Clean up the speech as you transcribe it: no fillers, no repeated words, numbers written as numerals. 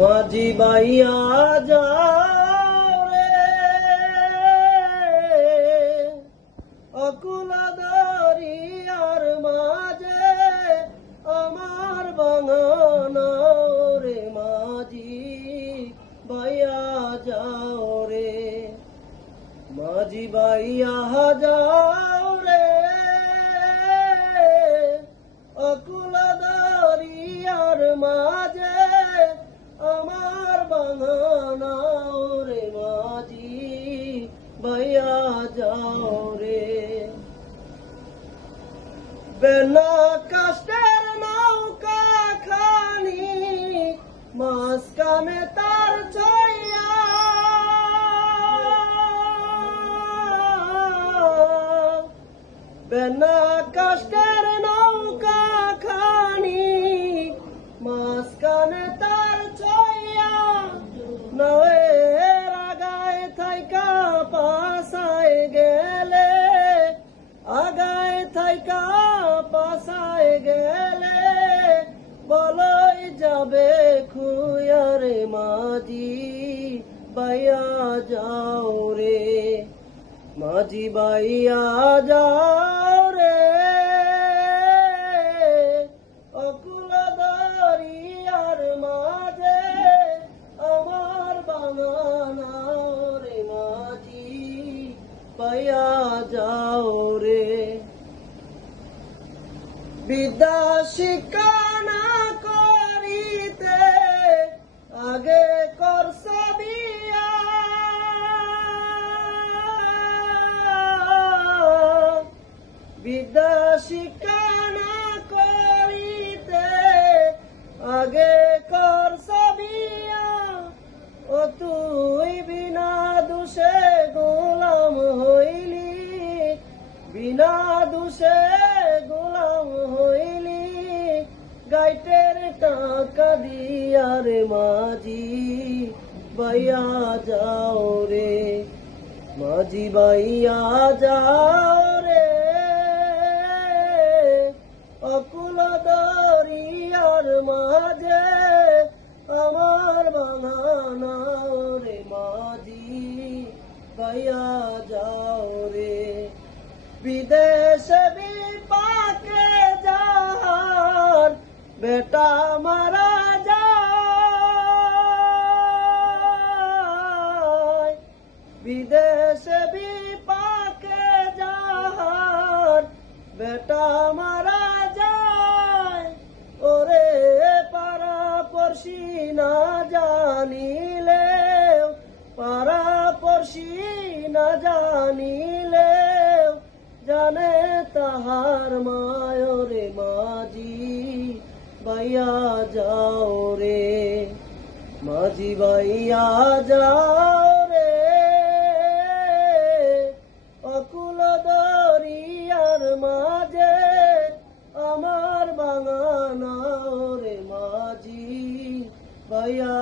মাঝি বাইয়া যাও রে অকুলা দরিয়ার মাঝে আমার বাঙানা রে মাঝি বাইয়া যাও রে মাঝি বাইয়া যাও রে অকুলা দরিয়ার মাঝে আমার বাঙানা রে মাঝি বাইয়া যাও রে বেনা কাষ্টের নৌকা খানি মাঝখানে তার ছইয়া বেনা কাষ্টের নৌকা খানি মাঝখানে তার ছইয়া নয়ের আগায় থাইকা পাশায় গেলে আগায় থাইকা পাশায় গেলে বলাই যাবে খুয়ারে মাঝি বাইয়া যাও রে মাঝি বাইয়া যাও রে অকুলা দরিয়ার মাঝে আমার বাঙানা রে মাঝি বাইয়া যাও রে বিদ্যা শিক্ষা না করিতে আগে করছ বিয়া বিদ্যা শিক্ষা না করিতে আগে করছ বিয়া ও তুই বিনা দোষে গোলাম হইলি বিনা দোষে গোলাম হইলি গাইটের টাকা দিয়া রে মাঝি বাইয়া যাও রে মাঝি বাইয়া যাও রে অকুল দরিয়ার মাঝে আমার বাঙানা রে মাঝি বাইয়া যাও রে বিদেশে বিপাকে যার বেটা মারা যায় বিদেশে বিপাকে যার বেটা মারা যায় ওরে পাড়া পড়শি না জানিলে পাড়া পড়শি না জানিলে জানে তাহার মায়রে মাঝি বাইয়া যাও রে মাঝি বাইয়া যাও রে অকুল দরিয়ার মাঝে আমার বাঙানা রে মাঝি বাইয়া